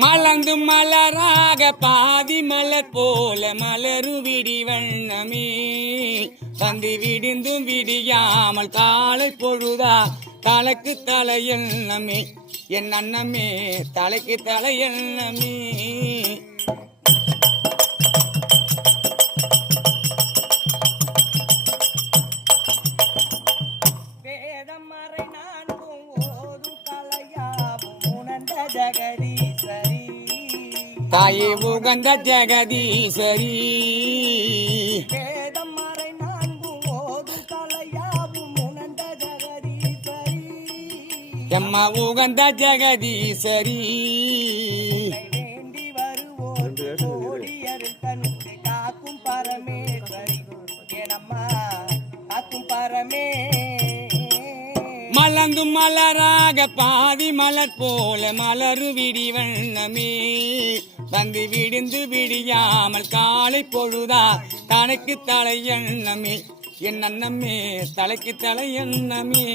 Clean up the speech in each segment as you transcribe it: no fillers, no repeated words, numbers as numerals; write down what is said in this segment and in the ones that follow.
மலர்ந்து மலராக பாதி மலர் போல மலரு விடி வண்ணமே சந்தி விடிந்தும் விடியாமல் காலை பொழுதா தலைக்கு தலையெண்ணமே என் அண்ணமே தலைக்கு தலையெண்ணமே வேதமறை நான்கும் ஓதும் தலையாவும் உணர்ந்த ஜெகதீஸ்வரி தாயே உகந்த ஜெகதீஸ்வரி வேதமறை நான்கும் ஓதும் தலையாவும் உணர்ந்த ஜெகதீஸ்வரி எம்மா உகந்த ஜெகதீஸ்வரி வேண்டி வருவோர் கோடியருள் தந்து காக்கும் பரமேஸ்வரி ஏனம்மா காக்கும் பரமே மலர்ந்து மலராக பாதி மலர் போல மலரு விடி வண்ணமே வந்து விடிந்து விடியாமல் காலை பொழுதா தனக்கு தலை எண்ணமே என் அண்ணமே தலைக்கு தலை எண்ணமே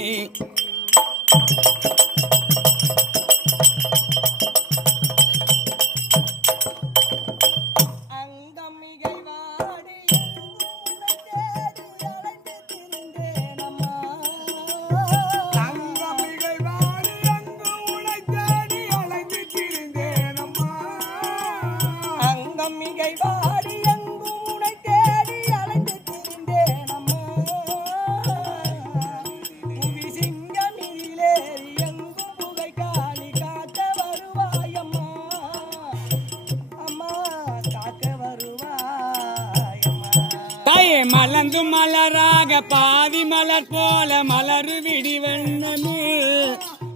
மலர்ந்து மலராக பாதி மலர் போல மலரு விடி வண்ணமே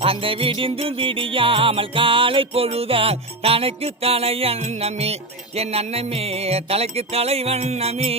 அந்த விடிந்து விடியாமல் காலை பொழுதா தனக்கு தலை அண்ணமே என் அண்ணமே தலைக்கு தலை வண்ணமே